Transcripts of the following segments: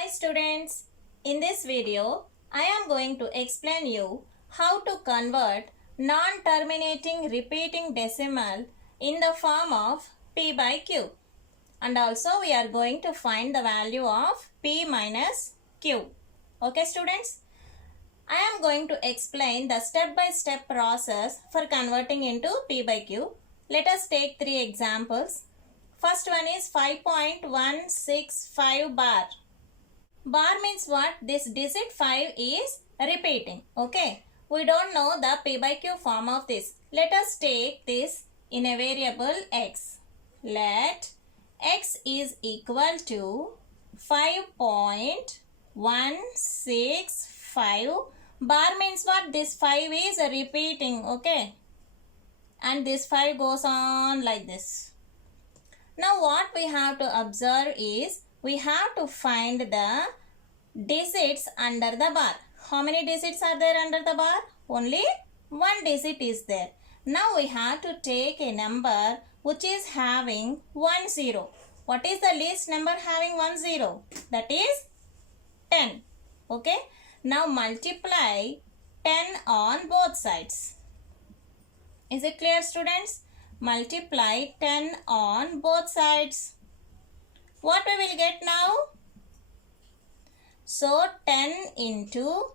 Hi students, in this video I am going to explain you how to convert non-terminating repeating decimal in the form of p by q, and also we are going to find the value of p minus q. Okay students, I am going to explain the step-by-step process for converting into p by q. Let us take three examples. First one is 5.165 bar. Bar means what? This digit 5 is repeating. Okay. We don't know the p by q form of this. Let us take this in a variable x. Let x is equal to 5.165. Bar means what? This 5 is repeating. Okay. And this 5 goes on like this. Now what we have to observe is we have to find the digits under the bar. How many digits are there under the bar? Only one digit is there. Now we have to take a number which is having 1 0. What is the least number having 1 0? That is 10. Okay. Now multiply 10 on both sides. Is it clear students? Multiply 10 on both sides. What we will get now? So 10 into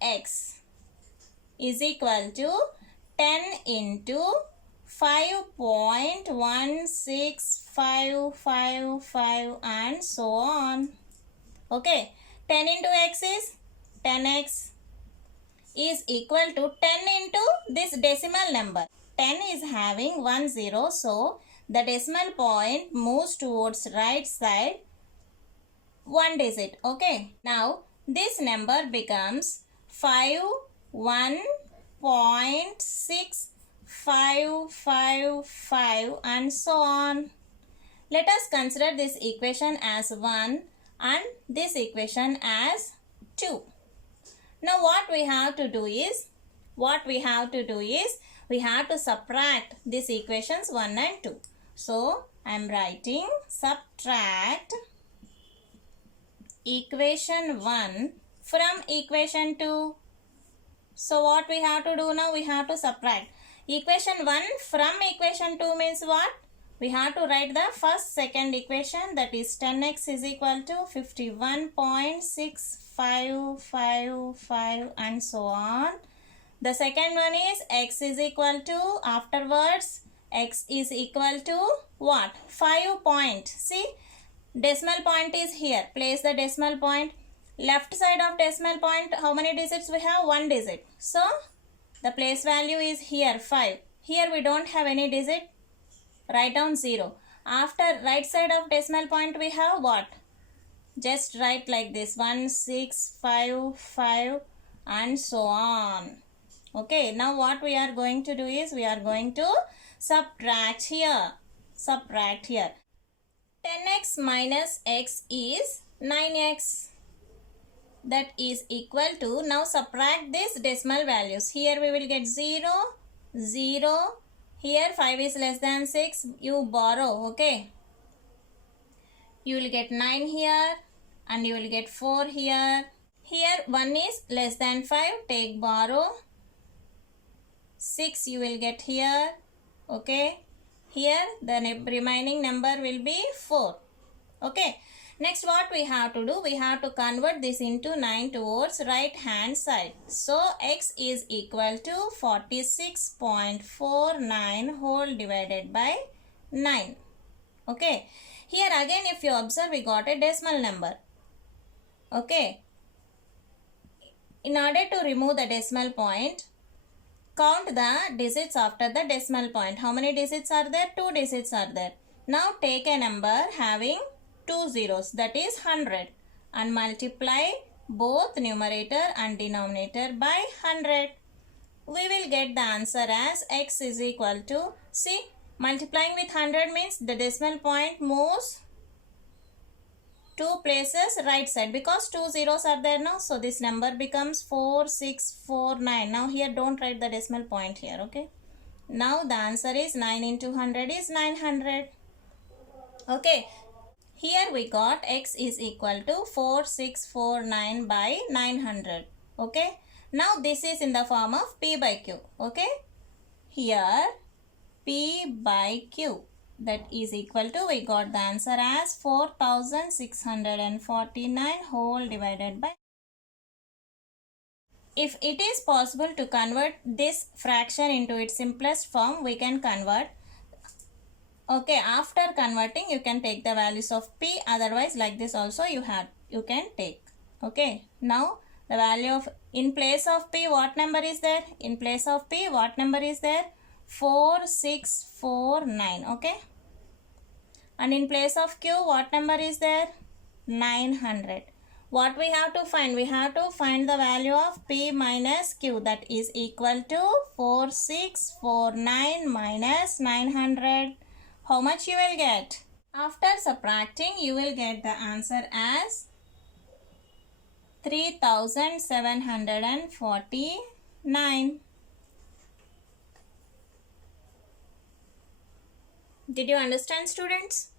x is equal to 10 into 5.16555 and so on. Okay, 10 into x is 10x is equal to 10 into this decimal number. 10 is having 1 0, so the decimal point moves towards right side one digit. Okay. Now this number becomes 5.6555 and so on. Let us consider this equation as 1 and this equation as 2. Now what we have to do is we have to subtract these equations 1 and 2. So I am writing subtract equation 1 from equation 2. So what we have to do now? We have to subtract. Equation 1 from equation 2 means what? We have to write the first second equation, that is 10x is equal to 51.6555 and so on. The second one is x is equal to, afterwards x is equal to what? 5 point. See, decimal point is here. Place the decimal point. Left side of decimal point, how many digits we have? One digit. So the place value is here 5. Here we don't have any digit. Write down 0. After right side of decimal point we have what? Just write like this 1655 and so on. Okay, now what we are going to do is we are going to subtract here. 10x minus x is 9x. That is equal to, now subtract these decimal values. Here we will get 0, 0. Here 5 is less than 6. You borrow, okay. You will get 9 here and you will get 4 here. Here 1 is less than 5. Take borrow. 6 you will get here, okay. Here the remaining number will be 4. Okay. Next what we have to do? We have to convert this into 9 towards right hand side. So x is equal to 46.49 whole divided by 9. Okay. Here again if you observe we got a decimal number. Okay. In order to remove the decimal point, count the digits after the decimal point. How many digits are there? 2 digits are there. Now take a number having 2 zeros, that is 100, and multiply both numerator and denominator by 100. We will get the answer as x is equal to, see, multiplying with 100 means the decimal point moves 2 places right side because 2 zeros are there now. So this number becomes 4649. Now here don't write the decimal point here, okay. Now the answer is 9 into 100 is 900. Okay. Here we got x is equal to 4649 by 900. Okay. Now this is in the form of p by q. Okay. Here p by q, that is equal to, we got the answer as 4649 whole divided by. If it is possible to convert this fraction into its simplest form, we can convert. Okay, after converting you can take the values of p, otherwise like this also you can take. Okay, now the value of, in place of p what number is there? In place of p what number is there? 4649. Okay, and in place of q what number is there? 900. What we have to find? We have to find the value of p minus q, that is equal to 4649 minus 900. How much you will get? After subtracting, you will get the answer as 3749. Did you understand, students?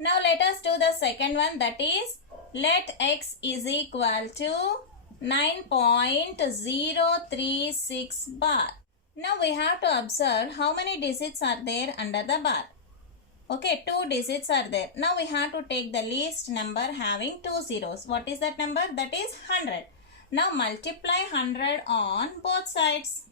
Now let us do the second one, that is let x is equal to 9.036 bar. Now we have to observe how many digits are there under the bar. Okay, 2 digits are there. Now we have to take the least number having 2 zeros. What is that number? That is 100. Now multiply 100 on both sides.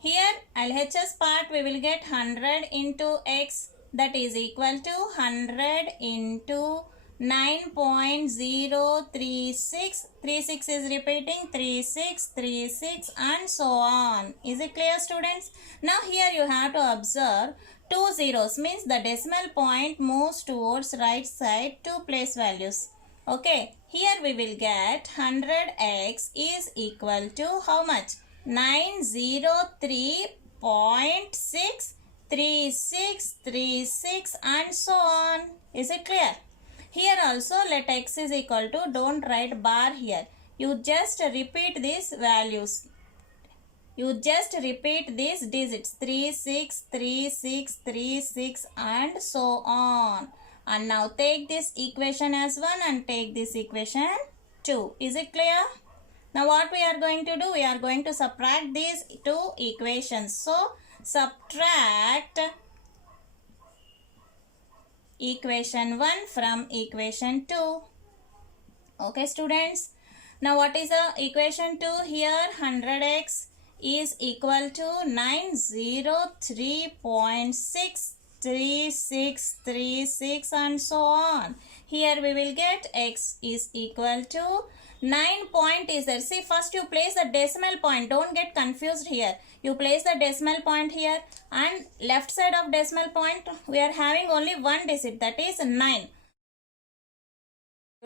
Here LHS part we will get 100 into x, that is equal to 100 into 9.036. 36 is repeating, 36, 36 and so on. Is it clear, students? Now here you have to observe 2 zeros, means the decimal point moves towards right side to place values. Okay, here we will get 100x is equal to how much? 903.63636 and so on. Is it clear? Here also let x is equal to, don't write bar here. You just repeat these values. You just repeat these digits, 36, 36, 36 and so on. And now take this equation as 1 and take this equation 2. Is it clear? Now what we are going to do? We are going to subtract these two equations. So subtract equation 1 from equation 2. Okay, students. Now what is the equation 2? Here 100x is equal to 903.63636 and so on. Here we will get x is equal to 9 point is there. See, first you place the decimal point. Don't get confused here. You place the decimal point here and left side of decimal point we are having only one digit, that is 9.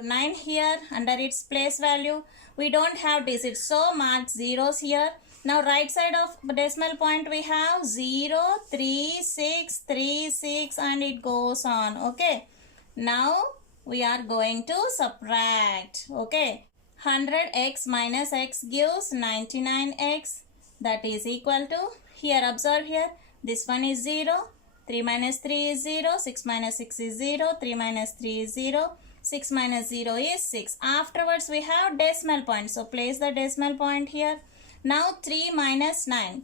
9 here under its place value. We don't have digits, so mark zeros here. Now right side of decimal point we have 0, 3, 6, 3, 6 and it goes on. Okay. Now we are going to subtract. Okay. 100x minus x gives 99x, that is equal to, here observe here, this one is 0, 3 minus 3 is 0, 6 minus 6 is 0, 3 minus 3 is 0, 6 minus 0 is 6. Afterwards we have decimal point, so place the decimal point here. Now 3 minus 9,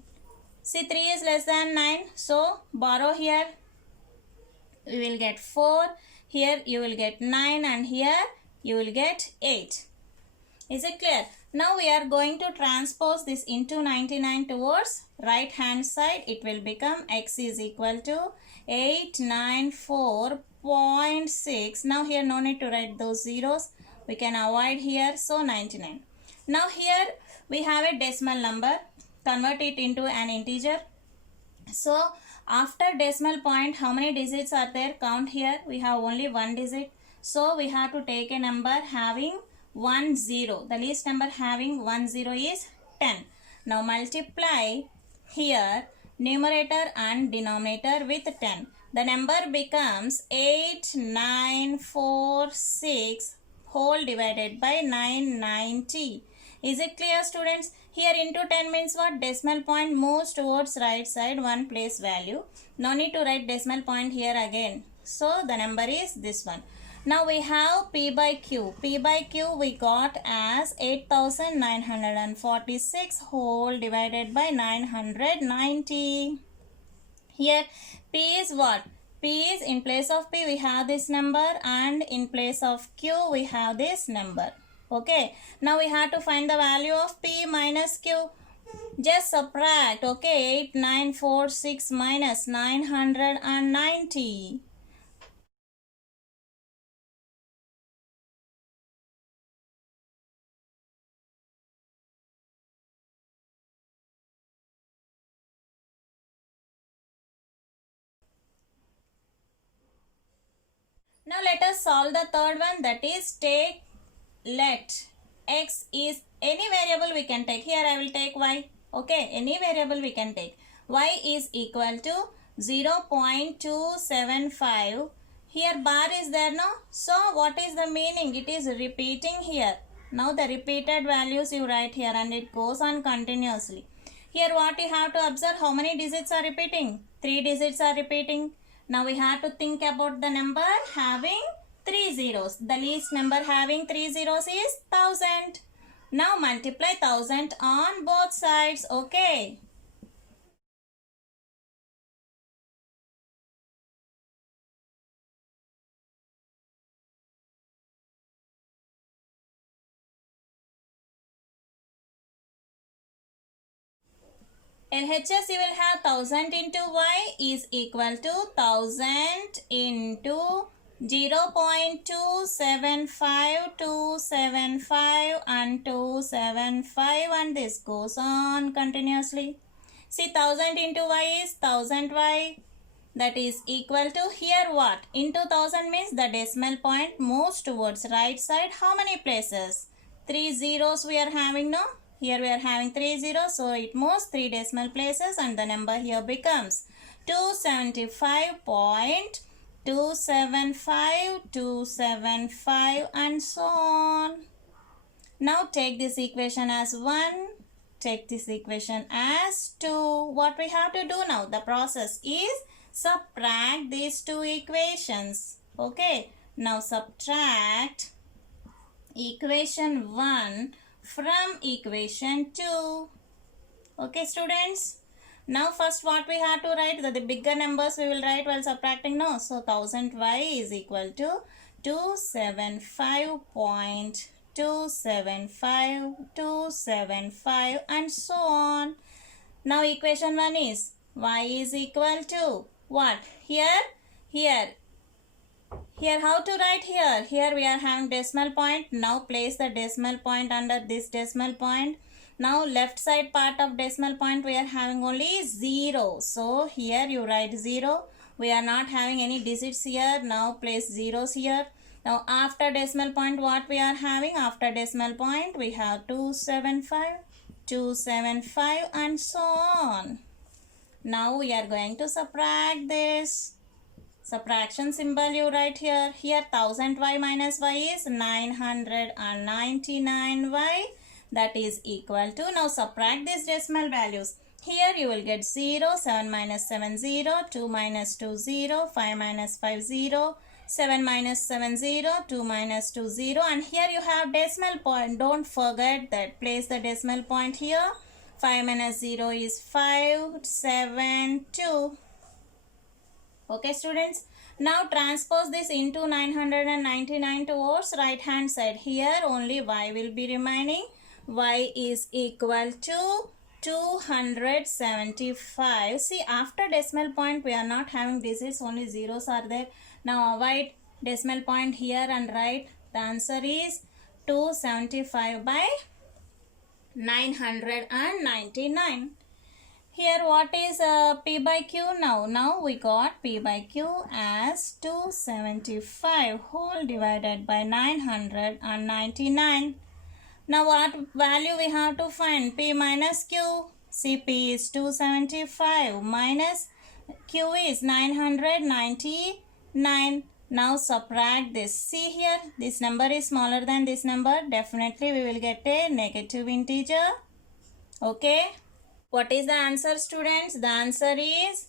see 3 is less than 9, so borrow here, we will get 4, here you will get 9 and here you will get 8. Is it clear? Now we are going to transpose this into 99 towards right hand side. It will become x is equal to 894.6. Now here no need to write those zeros. We can avoid here. So 99. Now here we have a decimal number. Convert it into an integer. So after decimal point, how many digits are there? Count here. We have only one digit. So we have to take a number having 1 0. The least number having 1 0 is 10. Now multiply here numerator and denominator with 10. The number becomes 8946 whole divided by 990. Is it clear, students? Here into 10 means what? Decimal point moves towards right side, one place value. No need to write decimal point here again. So the number is this one. Now we have P by Q. P by Q we got as 8946 whole divided by 990. Here P is what? P is, in place of P we have this number, and in place of Q we have this number. Okay. Now we have to find the value of P minus Q. Just subtract. Okay. 8946 minus 990. Now let us solve the third one, that is let x is any variable we can take. Here I will take y. Okay, any variable we can take. Y is equal to 0.275. Here bar is there, no? So what is the meaning? It is repeating here. Now the repeated values you write here and it goes on continuously. Here what you have to observe, how many digits are repeating? 3 digits are repeating. Now we have to think about the number having 3 zeros. The least number having 3 zeros is 1000. Now multiply 1000 on both sides. Okay. LHS you will have 1000 into y is equal to 1000 into 0.275275 and 275, and this goes on continuously. See, 1000 into y is 1000y, that is equal to, here what? Into 1000 means the decimal point moves towards right side. How many places? 3 zeros we are having, no? Here we are having 3 zeros, so it moves 3 decimal places and the number here becomes 275.275 and so on. Now take this equation as 1, take this equation as 2. What we have to do now? The process is subtract these two equations. Okay, now subtract equation 1 from equation 2. Okay, students. Now first what we have to write, the bigger numbers we will write while subtracting, no? So 1000y is equal to 275.275 and so on. Now equation 1 is y is equal to what? Here how to write here? Here we are having decimal point. Now place the decimal point under this decimal point. Now left side part of decimal point we are having only 0. So here you write 0. We are not having any digits here. Now place zeros here. Now after decimal point what we are having? After decimal point we have 275 and so on. Now we are going to subtract this. Subtraction symbol you write here. Here 1000y minus y is 999y. That is equal to, now subtract these decimal values. Here you will get 0, 7 minus 7 0, 2 minus 2 0, 5 minus 5 0, 7 minus 7 0, 2 minus 2 0, and here you have decimal point. Don't forget that. Place the decimal point here. 5 minus 0 is 5, 7, 2. Okay, students. Now transpose this into 999 towards right hand side. Here only y will be remaining. Y is equal to 275. See, after decimal point we are not having digits, only zeros are there. Now avoid decimal point here and write. The answer is 275 by 999. Here what is P by Q now? Now we got P by Q as 275 whole divided by 999. Now what value we have to find? P minus Q. See, P is 275 minus Q is 999. Now subtract this. See here, this number is smaller than this number. Definitely we will get a negative integer. Okay. What is the answer, students? The answer is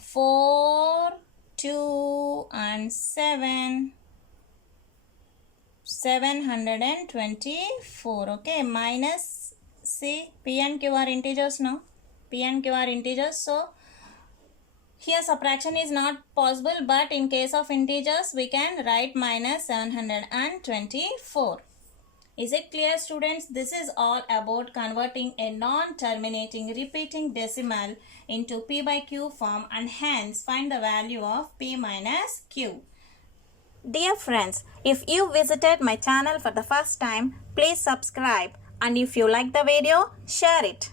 428. and 7. 724. Okay, minus, see, P and Q are integers now. P and Q are integers. So, here subtraction is not possible, but in case of integers, we can write minus 724. Is it clear, students? This is all about converting a non-terminating repeating decimal into P by Q form and hence find the value of P minus Q. Dear friends, if you visited my channel for the first time, please subscribe, and if you like the video, share it.